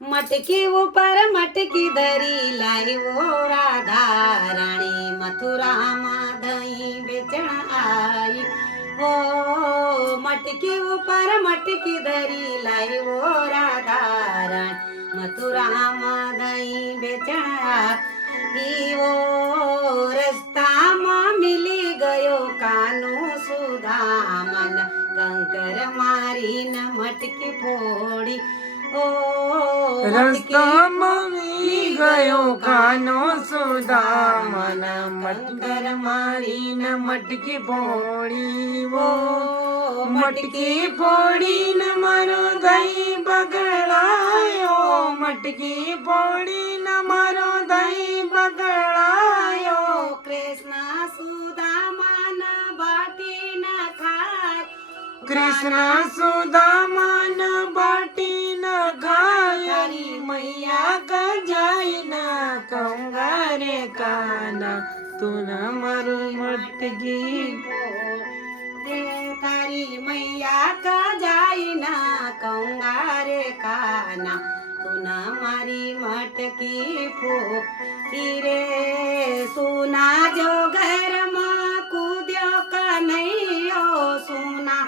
मटकी ऊपर मटकी धरी लायो राधा रानी मथुरा में दही बेचण आई हो। मटकी ऊपर मटकी धरी लायो राधा रानी मथुरा में दही बेचण आई हो। रस्ता में मिली गयो कानो सुदामन कंकर मारी न मटकी फोड़ी રસ્તામાં મી ગયો કાનો સુદામન મટકર મારીને મટકી ફોડી વો મટકી ફોડીને મારો દહીં બગડાયો મટકી ફોડીને મારો દહીં બગડાયો કૃષ્ણ સુદામન બાટી ન ખાય કૃષ્ણ સુદામન બાટી ગાયરી મૈયા કજાઈ ના કંગારે કાના તું મારું મટકી દે તારી મૈયા કજાઈ ના કંગારે કાના તું મારી મટકી ફોડી રે સુના જો ઘરમાં કૂદ્યો કનૈયો સુના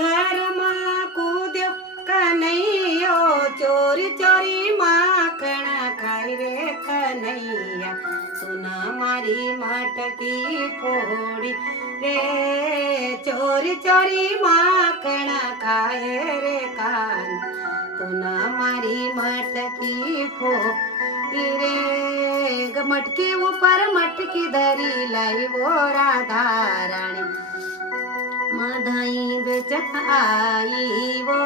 ઘરમાં કૂદ્યો કનૈયો ચોરી ચોરી માખણ ખાઈ રે કનૈયા સુના મારી મટકી ફોડી રે ચોરી ચોરી માખણ ખાય રે કાન સુના મારી મટકી ફોડી રે મટકી ઉપર મટકી ધરી લાવ્યો રાધા રાણી મધઈ બેચત આઈવો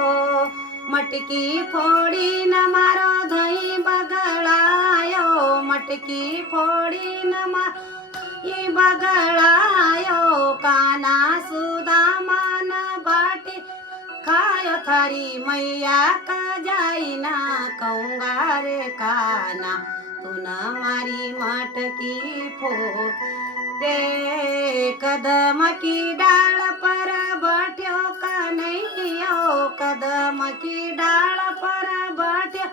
મટકી ફોડીને મારો દહીં બગડાયો મટકી ફોડીને મારો બગડાયો કાના સુદામન બાટી ખાયો થારી મૈયા કજાઈ ના કંગારે કાના તું મારી મટકી ફોડે કદમ કી ડાળ પર બેઠ્યો કનૈયો કદમ કી ડાળ પર બેઠ્યો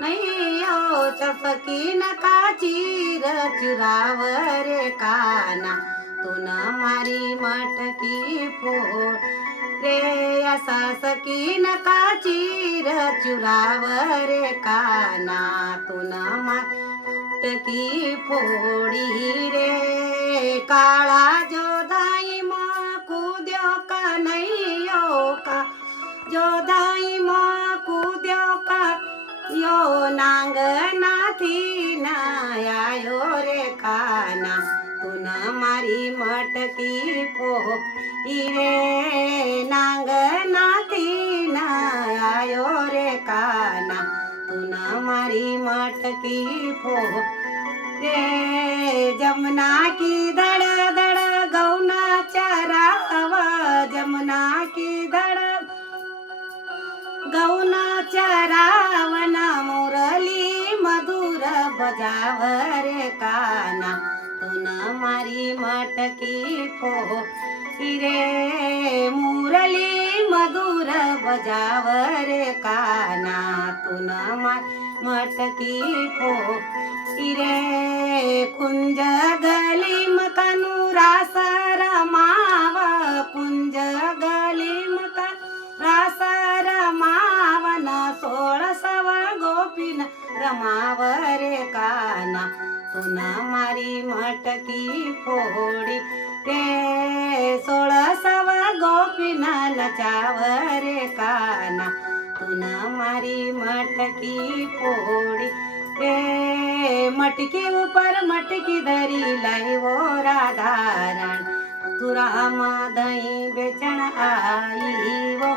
નૈયો ચપકી ન કાચી રચુરાવ રે કાના તું મારી મટકી ફોડ રે સકી ન કાચી રચુરાવ રે કાના તું મટકી ફોડી રે કાળા જોદાઈ માં કૂદ્યો કનૈયો જોદાઈ માં કૂદ્યો કનૈયો નાંગ નાથી નાયો રે કાના તું મારી મટકી ફોડી રે નાંગ નાથી નાયો રે કાના તું મારી મટકી ફોડી રે જમના કી દડ દડ ગૌના ચરાવ જમના કી દડ ગૌના ચરાવના મુરલી મધુર બજાવ રે કાના તું મારી મટકી ફોડી રે મુરલી મધુર બજાવ રે કાના તું મટકી ફોડી રે કુંજ ગલીમ કનુ રાસ રમાવ કુંજ ગલીમ રાસ રમાવન 16 ગોપીન રમાવ રે કાના તું મારી મટકી ફોડી રે 16 ગોપીન નચાવ રે કાના તું મારી મટકી ફોડી રે મટકી ઉપર મટકી ધરી લાવ્યો રાધા રાણી મથુરામાં દહીં બેચણ આઈવો